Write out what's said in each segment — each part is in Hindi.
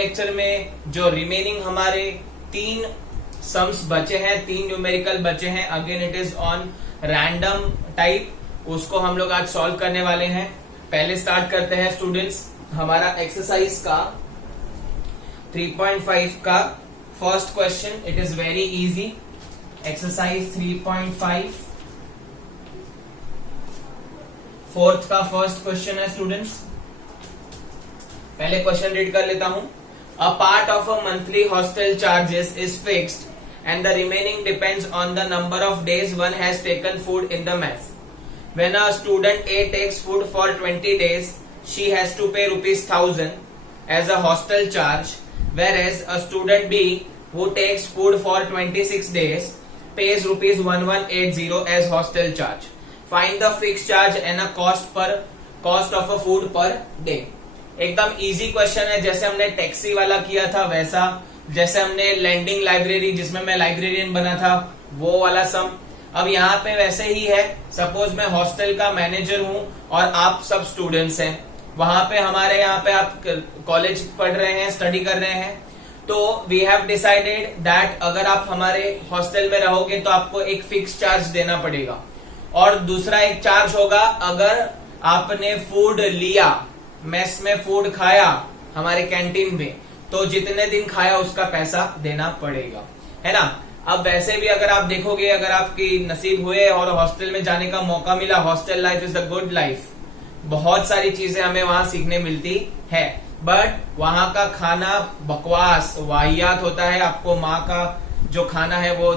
लेक्चर में जो रिमेनिंग हमारे 3 सम्स बचे हैं, 3 न्यूमेरिकल बचे हैं, again it is on random type, उसको हम लोग आज सॉल्व करने वाले हैं। पहले स्टार्ट करते हैं स्टूडेंट्स हमारा एक्सरसाइज का 3.5 का first question. It is very easy. Exercise 3.5 fourth का फर्स्ट क्वेश्चन है स्टूडेंट्स। पहले क्वेश्चन रीड कर लेता हूं। A part of a monthly hostel charges is fixed and the remaining depends on the number of days one has taken food in the mess. When a student A takes food for 20 days, she has to pay ₹1000 as a hostel charge, whereas a student B who takes food for 26 days pays ₹1180 as hostel charge. Find the fixed charge and a cost of a food per day. एकदम इजी क्वेश्चन है, जैसे हमने टैक्सी वाला किया था वैसा, जैसे हमने लैंडिंग लाइब्रेरी जिसमें मैं लाइब्रेरियन बना था वो वाला सम। अब यहाँ पे वैसे ही है। सपोज मैं हॉस्टल का मैनेजर हूँ और आप सब स्टूडेंट्स हैं, वहां पे हमारे यहाँ पे आप कॉलेज पढ़ रहे हैं, स्टडी कर रहे हैं, तो वी हैव डिसाइडेड दैट अगर आप हमारे हॉस्टल में रहोगे तो आपको एक फिक्स चार्ज देना पड़ेगा, और दूसरा एक चार्ज होगा अगर आपने फूड लिया, मेस में फूड खाया हमारे कैंटीन में, तो जितने दिन खाया उसका पैसा देना पड़ेगा, है ना। अब वैसे भी अगर आप देखोगे, अगर आपकी नसीब हुए और हॉस्टल में जाने का मौका मिला, hostel life is a good life, बहुत सारी चीजें हमें वहां सीखने मिलती है, बट वहां का खाना बकवास वाहियात होता है। आपको माँ का जो खाना है वो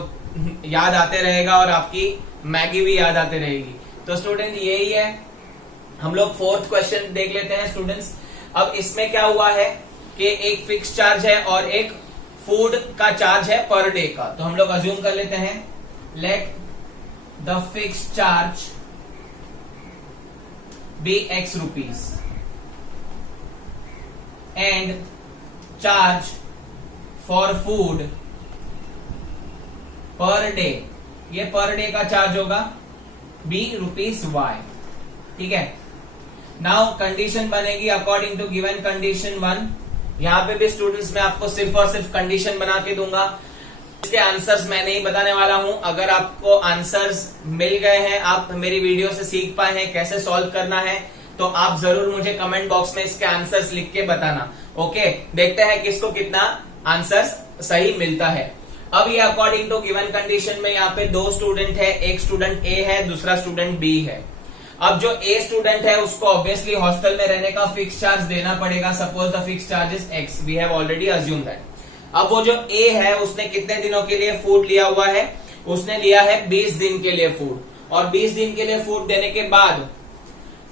याद आते रहेगा और आपकी मैगी भी याद आते रहेगी। तो स्टूडेंट यही है। हम लोग फोर्थ क्वेश्चन देख लेते हैं स्टूडेंट्स। अब इसमें क्या हुआ है कि एक फिक्स चार्ज है और एक फूड का चार्ज है पर डे का। तो हम लोग अज्यूम कर लेते हैं, let the fix charge be X rupees and charge for food per day, ये पर डे का चार्ज होगा B ₹Y। ठीक है। नाउ कंडीशन बनेगी अकॉर्डिंग टू गिवन कंडीशन 1। यहाँ पे भी स्टूडेंट्स मैं आपको सिर्फ और सिर्फ कंडीशन बना के दूंगा, इसके आंसर्स मैं नहीं बताने वाला हूं। अगर आपको आंसर्स मिल गए हैं, आप मेरी वीडियो से सीख पाए हैं कैसे सॉल्व करना है, तो आप जरूर मुझे कमेंट बॉक्स में इसके आंसर्स लिख के बताना। ओके, देखते हैं किसको कितना आंसर्स सही मिलता है। अब ये अकॉर्डिंग टू गिवन कंडीशन में यहाँ पे 2 स्टूडेंट है, एक स्टूडेंट ए है, दूसरा स्टूडेंट बी है। अब जो ए स्टूडेंट है उसको ऑब्वियसली हॉस्टल में रहने का फिक्स चार्ज देना पड़ेगा। Suppose the fix charge is X, we have already assume that. अब वो जो ए है उसने कितने दिनों के लिए फूड लिया हुआ है, उसने लिया है 20 दिन के लिए फूड, और 20 दिन के लिए फूड देने के बाद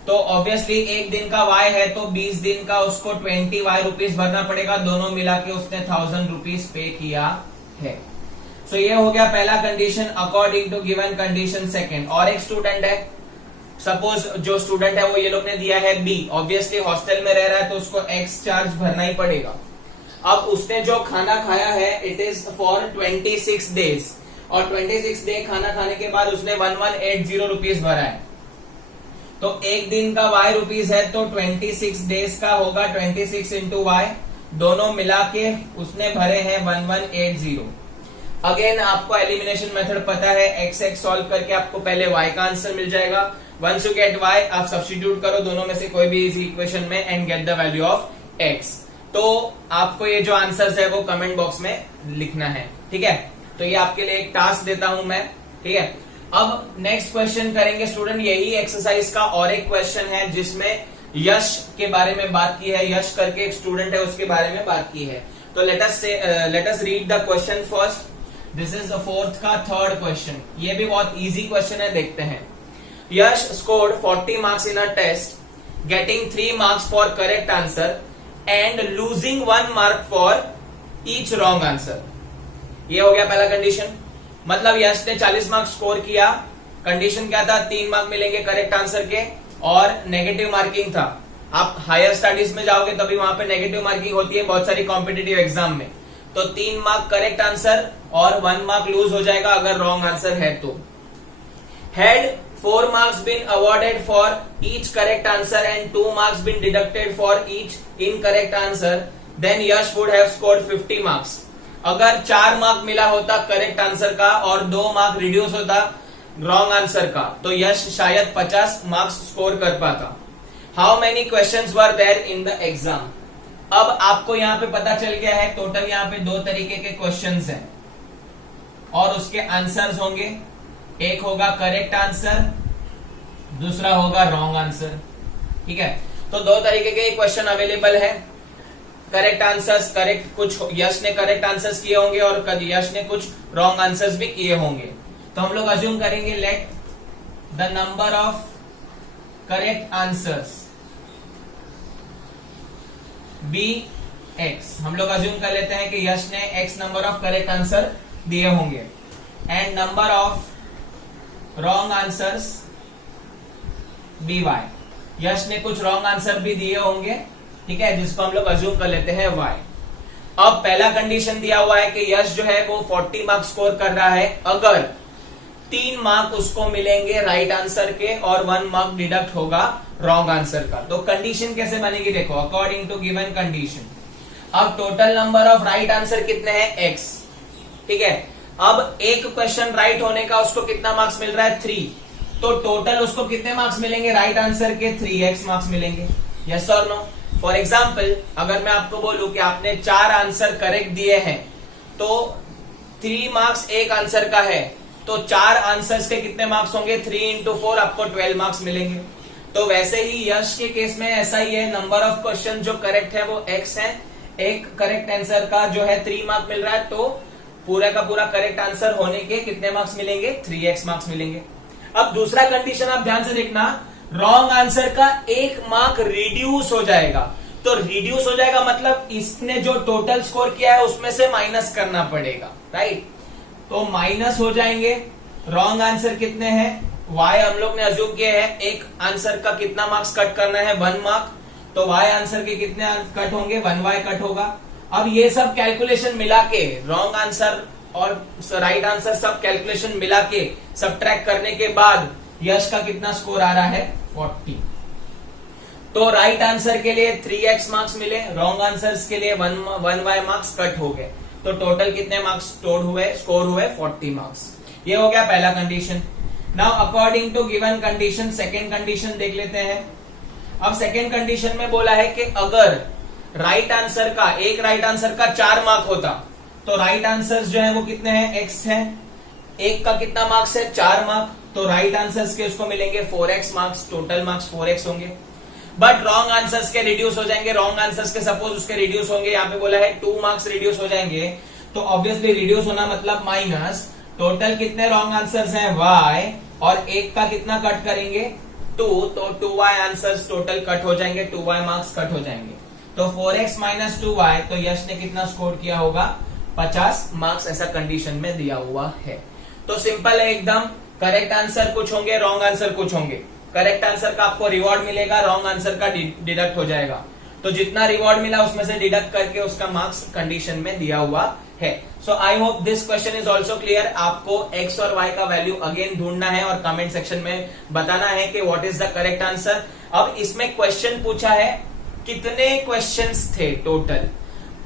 तो ऑब्वियसली एक दिन का Y है, तो 20 दिन का उसको 20 Y रुपीज भरना पड़ेगा। दोनों मिला के उसने 1000 रुपीज पे किया है। सो ये हो गया पहला condition according to given condition second. और एक स्टूडेंट है, सपोज जो स्टूडेंट है वो ये लोग ने दिया है B, ऑब्वियसली हॉस्टल में रह रहा है तो उसको X चार्ज भरना ही पड़ेगा। अब उसने जो खाना खाया है इट इज फॉर 26 डेज, और 26 डे खाना खाने के बाद उसने 1180 रुपीज भरा है। तो एक दिन का Y रुपीज है तो 26 डेज का होगा 26 इंटू Y, दोनों मिला के उसने भरे हैं 1180। अगेन आपको एलिमिनेशन मेथड पता है, X सॉल्व करके आपको पहले Y का आंसर मिल जाएगा। Once you get Y, आप सब्स्टिट्यूट करो दोनों में से कोई भी इस इक्वेशन में and get the value of X। तो आपको ये जो आंसर्स है वो कमेंट बॉक्स में लिखना है, ठीक है। तो ये आपके लिए एक टास्क देता हूं मैं, ठीक है। अब नेक्स्ट क्वेश्चन करेंगे स्टूडेंट, यही एक्सरसाइज का और एक क्वेश्चन है जिसमें यश के बारे में बात की है। यश करके एक स्टूडेंट है, उसके बारे में बात की है। तो let us read the question first. This is fourth का थर्ड क्वेश्चन। ये भी बहुत इजी क्वेश्चन है, देखते हैं। Yash scored 40 marks in a test, getting 3 marks for correct answer and losing 1 mark for each wrong answer. ये हो गया पहला कंडीशन। मतलब यश ने 40 मार्क्स स्कोर किया, कंडीशन क्या था, 3 मार्क मिलेंगे करेक्ट आंसर के और नेगेटिव मार्किंग था। आप हायर स्टडीज में जाओगे तभी वहां पे नेगेटिव मार्किंग होती है बहुत सारी कॉम्पिटिटिव एग्जाम में। तो 3 मार्क करेक्ट आंसर और 1 मार्क लूज हो जाएगा अगर रॉन्ग आंसर है तो। Had 4 marks been awarded for each correct answer and 2 marks been deducted for each incorrect answer, then Yash would have scored 50 marks. अगर 4 मार्क मिला होता करेक्ट आंसर का और 2 मार्क रिड्यूस होता रॉन्ग आंसर का, तो यश शायद 50 मार्क्स स्कोर कर पाता। How many questions were there in the exam. अब आपको यहां पे पता चल गया है टोटल यहां पे 2 तरीके के क्वेश्चंस हैं और उसके आंसर्स होंगे। एक होगा करेक्ट आंसर, दूसरा होगा रॉन्ग आंसर। ठीक है, तो 2 तरीके के क्वेश्चन अवेलेबल है। करेक्ट आंसर्स, करेक्ट कुछ यश ने करेक्ट आंसर्स किए होंगे और यश ने कुछ रॉन्ग आंसर्स भी किए होंगे। तो हम लोग अज्यूम करेंगे let the number of correct answers be X. हम लोग अज्यूम कर लेते हैं कि यश ने X number of correct answer दिए होंगे and number of wrong answers be Y. Yash ने कुछ रॉन्ग आंसर भी दिए होंगे, ठीक है, जिसको हम लोग अज्यूम कर लेते हैं वाई। अब पहला कंडीशन दिया हुआ है कि यश जो है वो 40 मार्क्स स्कोर कर रहा है अगर 3 मार्क उसको मिलेंगे राइट आंसर के और 1 मार्क डिडक्ट होगा रॉन्ग आंसर का। तो कंडीशन कैसे बनेगी देखो, अकॉर्डिंग टू गिवन कंडीशन। अब total number of right answer कितने हैं, x। ठीक है, अब एक क्वेश्चन राइट होने का उसको कितना मार्क्स मिल रहा है, 3। तो टोटल उसको कितने मार्क्स मिलेंगे राइट आंसर के, 3x मार्क्स मिलेंगे। यस और नो। फॉर एग्जाम्पल अगर मैं आपको बोलूं कि आपने 4 आंसर करेक्ट दिए हैं तो 3 मार्क्स एक आंसर का है, तो 4 आंसर्स के कितने मार्क्स होंगे, 3 into 4 आपको 12 मार्क्स मिलेंगे। तो वैसे ही यश के केस में ऐसा ही है, नंबर ऑफ क्वेश्चन जो करेक्ट है वो x है, एक करेक्ट आंसर का जो है 3 मार्क मिल रहा है, तो पूरा का पूरा करेक्ट आंसर होने के कितने मार्क्स मिलेंगे, 3x मार्क्स मिलेंगे। अब दूसरा कंडीशन आप ध्यान से देखना, रॉन्ग आंसर का 1 मार्क रिड्यूस हो जाएगा। तो रिड्यूस हो जाएगा मतलब इसने जो टोटल स्कोर किया है उसमें से माइनस करना पड़ेगा, राइट। तो माइनस हो जाएंगे। रॉन्ग आंसर कितने हैं, y हम लोग ने अज्यूम किया है, एक आंसर का कितना मार्क्स कट करना है, 1 मार्क। तो y आंसर के कितने कट होंगे, 1y कट होगा। अब ये सब कैलकुलेशन मिला के, रॉन्ग आंसर और राइट आंसर सब कैलकुलेशन मिला के सबट्रैक्ट करने के बाद यश का कितना स्कोर आ रहा है, 40। तो राइट आंसर के लिए 3x मार्क्स मिले, रॉन्ग आंसर्स के लिए 1y मार्क्स कट हो गए। तो टोटल कितने मार्क्स स्कोर हुए 40 मार्क्स। ये हो गया पहला condition. Now according to given condition second condition देख लेते हैं। अब सेकेंड कंडीशन में बोला है कि अगर राइट आंसर का, एक राइट आंसर का 4 मार्क होता, तो राइट आंसर्स जो है वो कितने हैं, x है। एक का कितना मार्क्स है, 4 मार्क। तो राइट आंसर्स के उसको मिलेंगे 4x marks, total marks 4x होंगे। बट रॉन्ग आंसर्स के रिड्यूस हो जाएंगे, रॉन्ग आंसर्स के सपोज उसके रिड्यूस होंगे, यहाँ पे बोला है 2 मार्क्स रिड्यूस हो जाएंगे। तो ऑब्वियसली रिड्यूस होना मतलब माइनस। टोटल कितने रॉन्ग आंसर्स हैं, y, और एक का कितना कट करेंगे, 2। तो 2y आंसर्स टोटल कट हो जाएंगे, 2y मार्क्स कट हो जाएंगे। तो 4x माइनस 2y, तो यश ने कितना स्कोर किया होगा, 50 मार्क्स, ऐसा कंडीशन में दिया हुआ है। तो सिंपल है एकदम, करेक्ट आंसर कुछ होंगे, रॉन्ग आंसर कुछ होंगे। करेक्ट आंसर का आपको रिवॉर्ड मिलेगा, रॉन्ग आंसर का डिडक्ट हो जाएगा। तो जितना रिवॉर्ड मिला उसमें से डिडक्ट करके उसका मार्क्स कंडीशन में दिया हुआ है। So I hope this question is also clear. आपको x और y का वैल्यू अगेन ढूंढना है और कमेंट सेक्शन में बताना है कि what is the correct answer. अब इसमें क्वेश्चन पूछा है कितने क्वेश्चंस थे टोटल,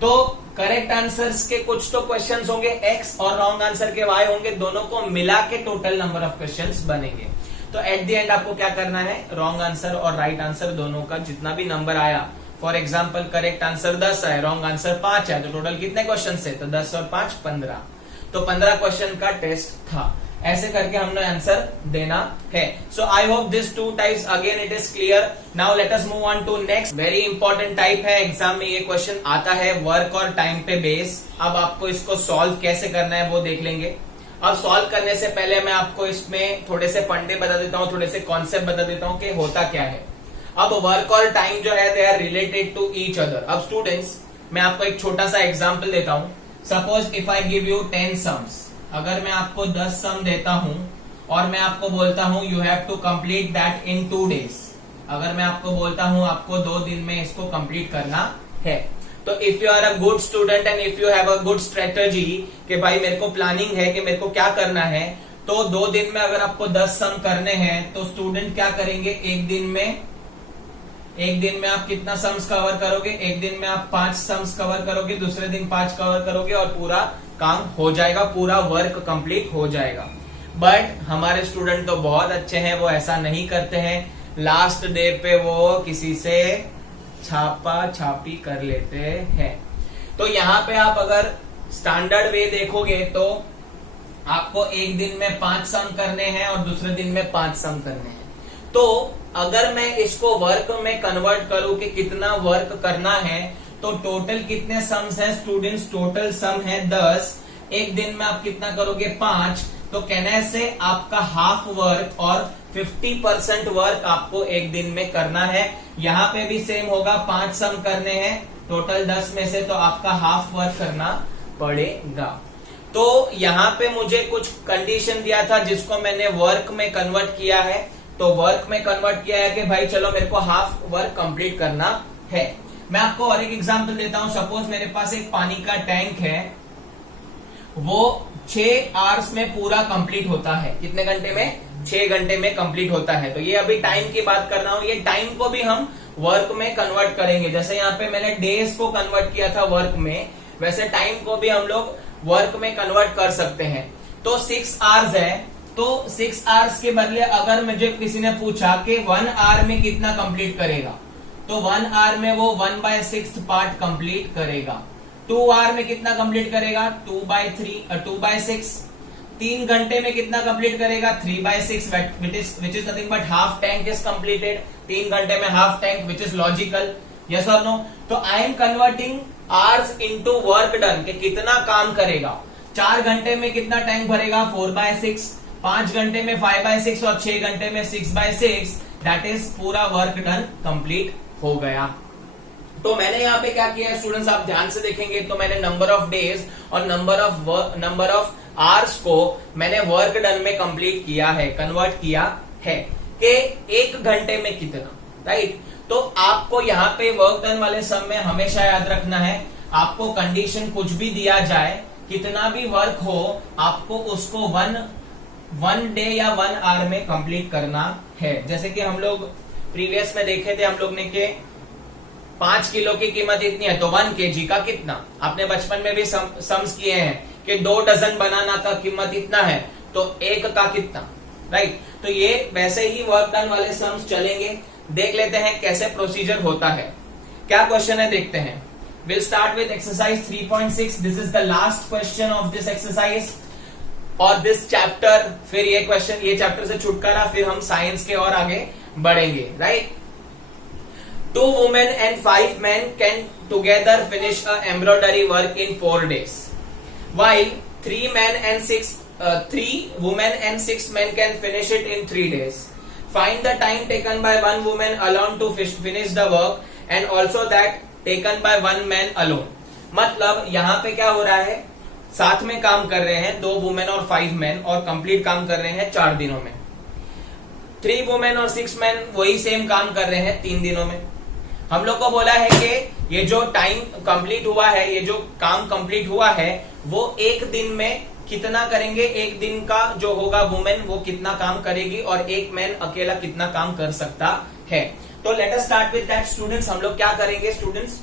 तो करेक्ट आंसर्स के कुछ तो क्वेश्चंस होंगे x और रॉन्ग आंसर के y होंगे, दोनों को मिला के टोटल नंबर ऑफ क्वेश्चंस बनेंगे। तो एट द एंड आपको क्या करना है, रॉन्ग आंसर और राइट आंसर दोनों का जितना भी नंबर आया, फॉर एग्जाम्पल करेक्ट आंसर 10 है, रॉन्ग आंसर 5 है, तो टोटल कितने क्वेश्चन है, तो 10 और 5 15। तो 15 क्वेश्चन का टेस्ट था। ऐसे करके हमने आंसर देना है। So I hope this 2 types again it is clear. Now let us move on to next very important type है, एग्जाम में ये क्वेश्चन आता है, वर्क और टाइम पे बेस। अब आपको इसको सॉल्व कैसे करना है वो देख लेंगे। अब सॉल्व करने से पहले मैं आपको इसमें थोड़े से फंडे बता देता हूँ, थोड़े से कॉन्सेप्ट बता देता हूँ कि होता क्या है। अब वर्क और टाइम जो है they are related to each other. अब स्टूडेंट्स मैं आपको एक छोटा सा एग्जांपल देता हूँ। Suppose if I give you 10 sums, अगर मैं आपको 10 सम देता हूँ और मैं आपको बोलता हूँ you have to complete that in 2 days, अगर मैं आपको बोलता हूँ आपको 2 दिन में इसको कंप्लीट करना है, तो if you are a good student and if you have a good strategy कि भाई मेरे को प्लानिंग है कि मेरे को क्या करना है, तो 2 दिन में अगर आपको 10 सम करने हैं तो स्टूडेंट क्या करेंगे, एक दिन में एक दिन में आप कितना सम्स कवर करोगे, एक दिन में आप 5 सम्स कवर करोगे, दूसरे दिन 5 कवर करोगे और पूरा काम हो जाएगा, पूरा वर्क कंप्लीट हो जाएगा। बट हमारे स्टूडेंट तो बहुत अच्छे हैं, वो ऐसा नहीं करते हैं, लास्ट डे पे वो किसी से छापा छापी कर लेते हैं। तो यहाँ पे आप अगर स्टैंडर्ड वे देखोगे तो आपको एक दिन में 5 सम करने हैं और दूसरे दिन में 5 सम करने हैं। तो अगर मैं इसको वर्क में कन्वर्ट करूं कि कितना वर्क करना है, तो टोटल कितने सम्स हैं स्टूडेंट्स, टोटल सम है 10, एक दिन में आप कितना करोगे 5, तो कहने से आपका हाफ वर्क और 50% वर्क आपको एक दिन में करना है। यहाँ पे भी सेम होगा, 5 सम करने हैं टोटल 10 में से, तो आपका हाफ वर्क करना पड़ेगा। तो यहाँ पे मुझे कुछ कंडीशन दिया था जिसको मैंने वर्क में कन्वर्ट किया है। तो वर्क में कन्वर्ट किया है कि भाई चलो मेरे को हाफ वर्क कंप्लीट करना है। मैं आपको और एक एग्जांपल देता हूं। सपोज मेरे पास एक पानी का टैंक है, वो 6 आवर्स में पूरा कंप्लीट होता है। कितने घंटे में? 6 घंटे में कंप्लीट होता है। तो ये अभी टाइम की बात कर रहा हूं, ये टाइम को भी हम वर्क में कन्वर्ट करेंगे। जैसे यहाँ पे मैंने डेज को कन्वर्ट किया था वर्क में, वैसे टाइम को भी हम लोग वर्क में कन्वर्ट कर सकते हैं। तो 6 आवर्स है, तो 6 आवर्स के बदले अगर मुझे किसी ने पूछा कि 1 आवर में कितना कंप्लीट करेगा, तो 1 आवर में वो 1/6 पार्ट कंप्लीट करेगा। 2 आवर में कितना कंप्लीट करेगा? 2/6। 3 घंटे में कितना कंप्लीट करेगा? 3/6, which is nothing but half tank is completed. 3 घंटे में half tank, which is logical. Yes और नो? तो I am converting hours into work done, कि कितना काम करेगा। 4 घंटे में कितना टैंक भरेगा? 4/6। 5 घंटे में 5/6 और 6 घंटे में 6/6, दैट इज पूरा वर्क डन कंप्लीट हो गया। तो मैंने यहाँ पे क्या किया है स्टूडेंट्स, आप ध्यान से देखेंगे तो मैंने नंबर ऑफ डेज और नंबर ऑफ आवर्स को मैंने वर्क डन में कंप्लीट किया है, कन्वर्ट किया है कि 1 घंटे में कितना, राइट। तो आपको यहाँ पे वर्क डन वाले सम में हमेशा याद रखना है, आपको कंडीशन कुछ भी दिया जाए, कितना भी वर्क हो, आपको उसको वन डे या 1 आवर में कंप्लीट करना है। जैसे कि हम लोग प्रीवियस में देखे थे, हम लोग ने के 5 किलो की कीमत इतनी है, तो 1 kg का कितना। आपने बचपन में भी सम्स किए हैं कि 2 डजन बनाना का कीमत इतना है, तो 1 का कितना, राइट। तो ये वैसे ही वर्क डन वाले सम्स चलेंगे। देख लेते हैं कैसे प्रोसीजर होता है। क्या क्वेश्चन है देखते हैं। Will start with exercise 3.6। This is the last question of this exercise और दिस चैप्टर। फिर ये क्वेश्चन, ये चैप्टर से छुटकारा, फिर हम साइंस के और आगे बढ़ेंगे, right. 2 women and 5 men can together finish a embroidery work in 4 days, while 3 women and 6 men can finish it in 3 days. Find the time taken by 1 woman alone to finish the work and also that taken by 1 man alone. मतलब यहाँ पे क्या हो रहा है, साथ में काम कर रहे हैं 2 वुमेन और 5 मैन और कंप्लीट काम कर रहे हैं 4 दिनों में। 3 वुमेन और 6 मैन वही सेम काम कर रहे हैं 3 दिनों में। हम लोग को बोला है कि ये जो टाइम कंप्लीट हुआ है, ये जो काम कंप्लीट हुआ है, वो 1 दिन में कितना करेंगे। 1 दिन का जो होगा वुमेन वो कितना काम करेगी और 1 मैन अकेला कितना काम कर सकता है। तो let us start with that students. हम लोग क्या करेंगे students,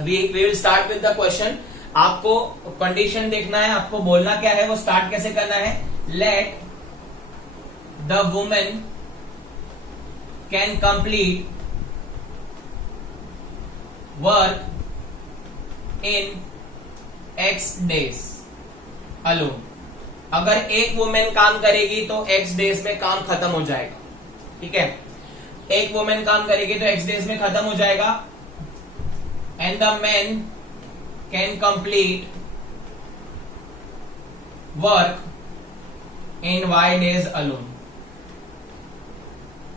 we will start with the question. आपको कंडीशन देखना है, आपको बोलना क्या है, वो स्टार्ट कैसे करना है। Let the women can complete work in X days alone. अगर एक वुमेन काम करेगी तो X डेज में काम खत्म हो जाएगा, ठीक है। एक वुमेन काम करेगी तो X डेज में खत्म हो जाएगा। And the man can complete work in Y days alone.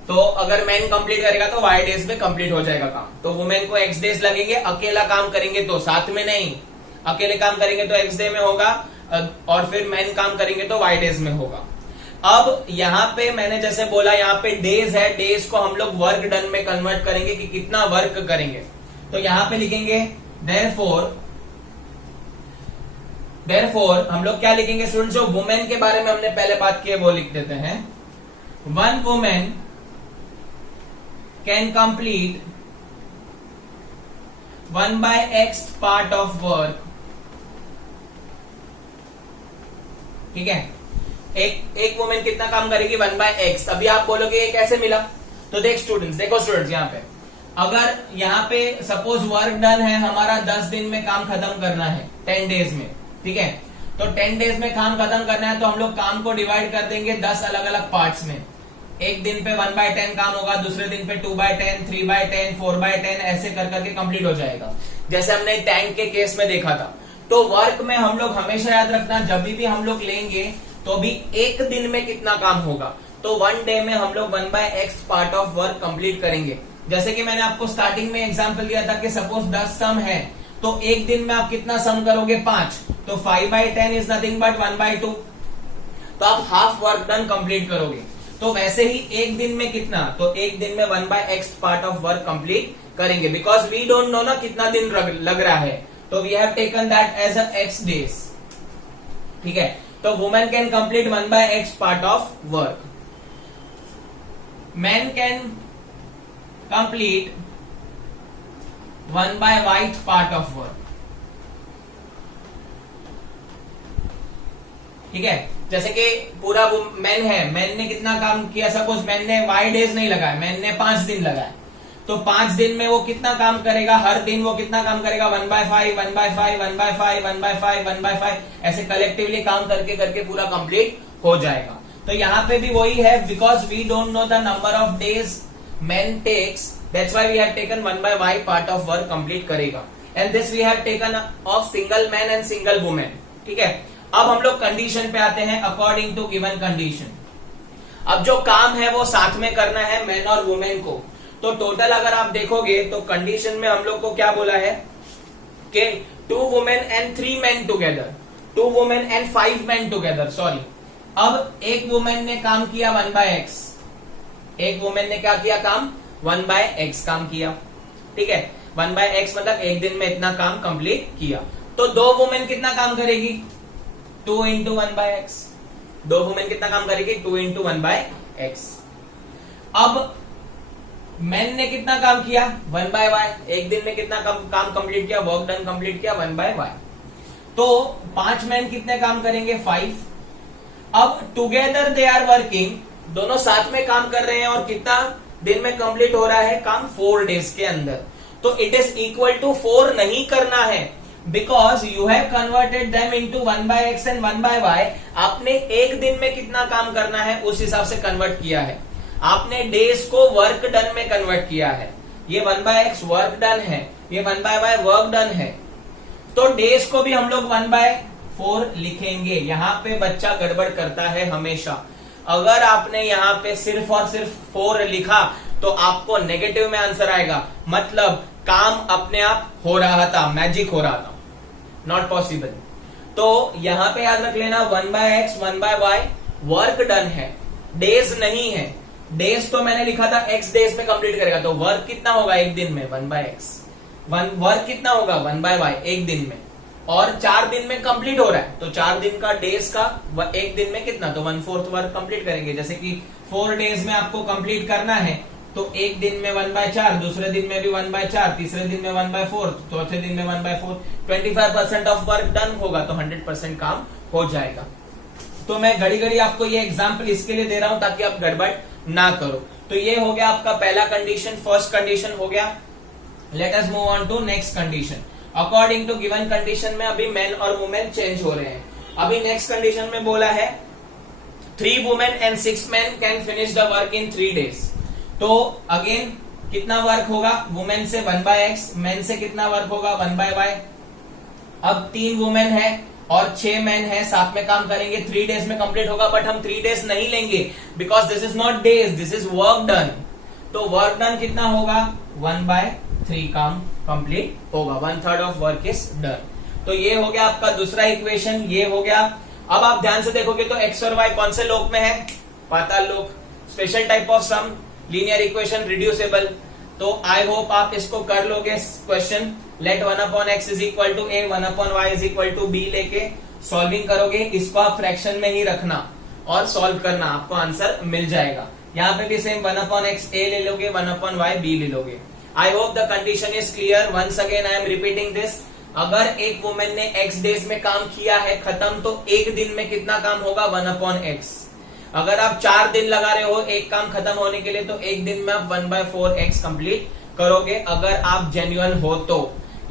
तो अगर मैन कंप्लीट करेगा तो Y डेज में कंप्लीट हो जाएगा काम। तो वुमेन को X डेज लगेंगे, अकेला काम करेंगे तो साथ में नहीं, अकेले काम करेंगे तो X डे में होगा और फिर मैन काम करेंगे तो Y डेज में होगा। अब यहाँ पे मैंने जैसे बोला, यहाँ पे डेज है, डेज को हम लोग वर्क डन में कन्वर्ट करेंगे कि कितना वर्क करेंगे। तो यहाँ पे लिखेंगे देयरफॉर हम लोग क्या लिखेंगे स्टूडेंट, जो वुमेन के बारे में हमने पहले बात की है वो लिख देते हैं। 1 woman can complete 1/x part of work. ठीक है, एक वुमेन कितना काम करेगी 1/x। अभी आप बोलोगे ये कैसे मिला, तो देखो स्टूडेंट्स यहाँ पे, अगर यहाँ पे सपोज वर्क डन है हमारा 10 दिन में काम खत्म करना है 10 डेज में, ठीक है, तो 10 डेज में काम खत्म करना है तो हम लोग काम को डिवाइड कर देंगे 10 अलग अलग पार्ट्स में। एक दिन पे 1/10 काम होगा, दूसरे दिन पे 2/10, 3/10, 4/10 ऐसे कर करके कंप्लीट हो जाएगा, जैसे हमने टैंक के केस में देखा था। तो वर्क में हम लोग हमेशा याद रखना, जब भी हम लोग लेंगे तो भी एक दिन में कितना काम होगा, तो 1 डे में हम लोग 1/x part of work complete करेंगे। जैसे कि मैंने आपको स्टार्टिंग में एग्जांपल दिया था कि सपोज 10 सम है तो एक दिन में आप कितना सम करोगे 5, तो 5/10 इज नथिंग बट 1/2, तो आप हाफ वर्क डन कंप्लीट करोगे। तो वैसे ही एक दिन में कितना, तो एक दिन में 1/x part of work complete करेंगे, बिकॉज वी डोंट नो ना कितना दिन लग रहा है, तो we have taken that as a x days. ठीक है, तो women can complete 1/x part of work, man can complete 1/y part of work. ठीक है, जैसे कि पूरा मैन है, मैन ने कितना काम किया, सपोज मैन ने y डेज नहीं लगाया, मैन ने 5 दिन लगाया, तो 5 दिन में वो कितना काम करेगा, हर दिन वो कितना काम करेगा 1/5, 1/5, 1/5, 1/5, 1/5 ऐसे कलेक्टिवली काम करके करके पूरा कंप्लीट हो जाएगा। तो यहाँ पे भी वही है, because we don't know the number of days man takes, that's why we have taken 1/y part of work complete करेगा, and this we have taken of single man and single women. ठीक है, अब हम लोग कंडीशन पे आते हैं, अकॉर्डिंग टू गिवन कंडीशन। अब जो काम है वो साथ में करना है मैन और वुमेन को, तो टोटल अगर आप देखोगे तो कंडीशन में हम लोग को क्या बोला है कि 2 women and 3 man together, 2 women and 5 man together, sorry. अब एक वुमेन ने काम किया 1/x, एक वुमेन ने क्या किया काम 1/x काम किया। ठीक है, 1/x मतलब एक दिन में इतना काम कंप्लीट किया, तो 2 वुमेन कितना काम करेगी 2 × 1/x, 2 वुमेन कितना काम करेगी 2 × 1/x। अब मैन ने कितना काम किया 1/y, एक दिन में कितना काम कंप्लीट किया, वर्क डन कंप्लीट किया 1/y, तो 5 मैन कितने काम करेंगे 5। अब टुगेदर दे आर वर्किंग, दोनों साथ में काम कर रहे हैं और कितना दिन में कंप्लीट हो रहा है काम 4 डेज के अंदर, तो इट इज इक्वल टू 4 नहीं करना है, because you have converted them into 1/x and 1/y। आपने एक दिन में कितना काम करना है उस हिसाब से कन्वर्ट किया है, आपने डेज को वर्क डन में कन्वर्ट किया है। ये 1/x वर्क डन है, ये 1/y वर्क डन है, तो डेज को भी हम लोग 1/4 लिखेंगे। यहाँ पे बच्चा गड़बड़ करता है हमेशा, अगर आपने यहाँ पे सिर्फ और सिर्फ 4 लिखा तो आपको नेगेटिव में आंसर आएगा, मतलब काम अपने आप हो रहा था, मैजिक हो रहा था, नॉट पॉसिबल। तो यहां पे याद रख लेना 1/x 1/y वर्क डन है, डेज नहीं है। डेज तो मैंने लिखा था x डेज में कंप्लीट करेगा, तो वर्क कितना होगा एक दिन में 1/x, वर्क कितना होगा 1/y एक दिन में, और 4 दिन में कंप्लीट हो रहा है, तो 4 दिन का डेज का एक दिन में कितना, तो 1/4 वर्क कंप्लीट करेंगे। जैसे कि 4 डेज में आपको कंप्लीट करना है, तो एक दिन में 1/4, दूसरे दिन में भी 1/4, तीसरे दिन में 1/4, चौथे दिन में 1/4, 25% ऑफ वर्क डन होगा, तो 100% काम हो जाएगा। तो मैं घड़ी घड़ी आपको ये एग्जांपल इसके लिए दे रहा हूं ताकि आप गड़बड़ ना करो। तो ये हो गया आपका पहला कंडीशन, फर्स्ट कंडीशन हो गया। Let us move on to next condition. According to given condition में अभी मैन और वुमेन चेंज हो रहे हैं। अभी नेक्स्ट कंडीशन में बोला है 3 women and 6 man can finish the work in 3 days. तो अगेन कितना वर्क होगा, वुमेन से 1/x, मैन से कितना वर्क होगा 1/y। अब 3 वुमेन है और 6 मैन है, साथ में काम करेंगे, 3 डेज में कंप्लीट होगा, बट हम 3 डेज नहीं लेंगे because this is not days, this is work done. तो वर्क डन कितना होगा 1/3 काम कंप्लीट होगा, 1/3 ऑफ वर्क इज डन। तो ये हो गया आपका दूसरा इक्वेशन, ये हो गया। अब आप ध्यान से देखोगे तो x और y कौन से लोक में है, Paatal Lok. Special type of sum, linear equation, reducible. तो आई होप आप इसको कर लोगे question. Let 1/x is equal to a, 1/y is equal to b लेके सॉल्विंग करोगे। इसको आप फ्रैक्शन में ही रखना, और सॉल्व करना, आपको आंसर मिल जाएगा। यहाँ पे भी सेम 1/x a ले लोगे, 1/y b ले लोगे। I hope the condition is clear. Once again I am repeating this. अगर एक वुमेन ने x डेज में काम किया है खत्म, तो एक दिन में कितना काम होगा, 1/x। अगर आप 4 दिन लगा रहे हो एक काम खत्म होने के लिए, तो एक दिन में आप 1/4x कंप्लीट करोगे, अगर आप जेन्युइन हो तो।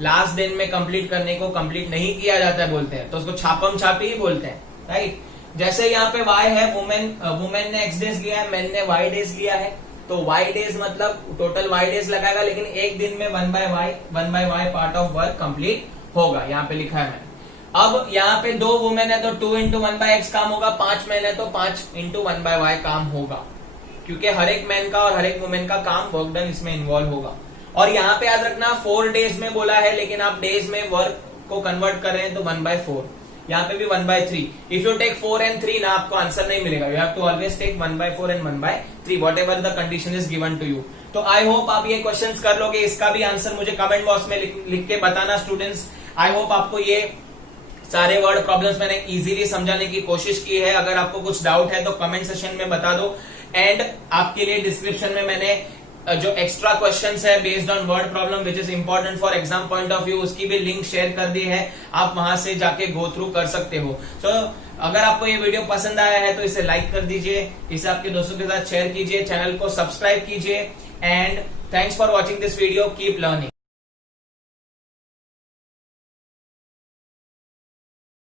लास्ट दिन में कंप्लीट करने को कंप्लीट नहीं किया जाता है बोलते हैं, तो उसको छापम छापी ही बोलते हैं, राइट। जैसे यहाँ पे y है, वुमेन ने x डेज लिया है, मैन ने y डेज लिया है, तो y डेज मतलब टोटल y डेज लगाएगा, लेकिन एक दिन में 1/y part of work complete होगा, यहाँ पे लिखा है मैंने। अब यहाँ पे 2 वुमेन है तो 2 into 1/x काम होगा, 5 मैन है तो 5 into 1/y काम होगा, क्योंकि हर एक मैन का और हर एक वुमेन का काम वर्क डन इसमें इन्वॉल्व होगा। और यहाँ पे याद रखना 4 डेज में बोला है, लेकिन आप डेज में वर्क को कन्वर्ट कर रहे हैं तो 1/4, यहाँ पे भी 1/3। इफ यू टेक 4 and 3 ना, आपको आंसर नहीं मिलेगा। You have to always take 1/4 and 1/3 whatever the condition is given to you. तो आई होप आप ये क्वेश्चंस कर लोगे। इसका भी आंसर मुझे कमेंट बॉक्स में लिख के बताना स्टूडेंट्स। आई होप आपको ये सारे वर्ड प्रॉब्लम्स मैंने इजीली समझाने की कोशिश की है। अगर आपको कुछ डाउट है तो कमेंट सेक्शन में बता दो। एंड आपके लिए डिस्क्रिप्शन में मैंने जो एक्स्ट्रा क्वेश्चंस है based on word problem which is important for exam point of view, उसकी भी लिंक शेयर कर दी है, आप वहां से जाके गो थ्रू कर सकते हो। सो अगर आपको ये वीडियो पसंद आया है तो इसे लाइक कर दीजिए, इसे आपके दोस्तों के साथ शेयर कीजिए, चैनल को सब्सक्राइब कीजिए। And thanks for watching this video. Keep learning.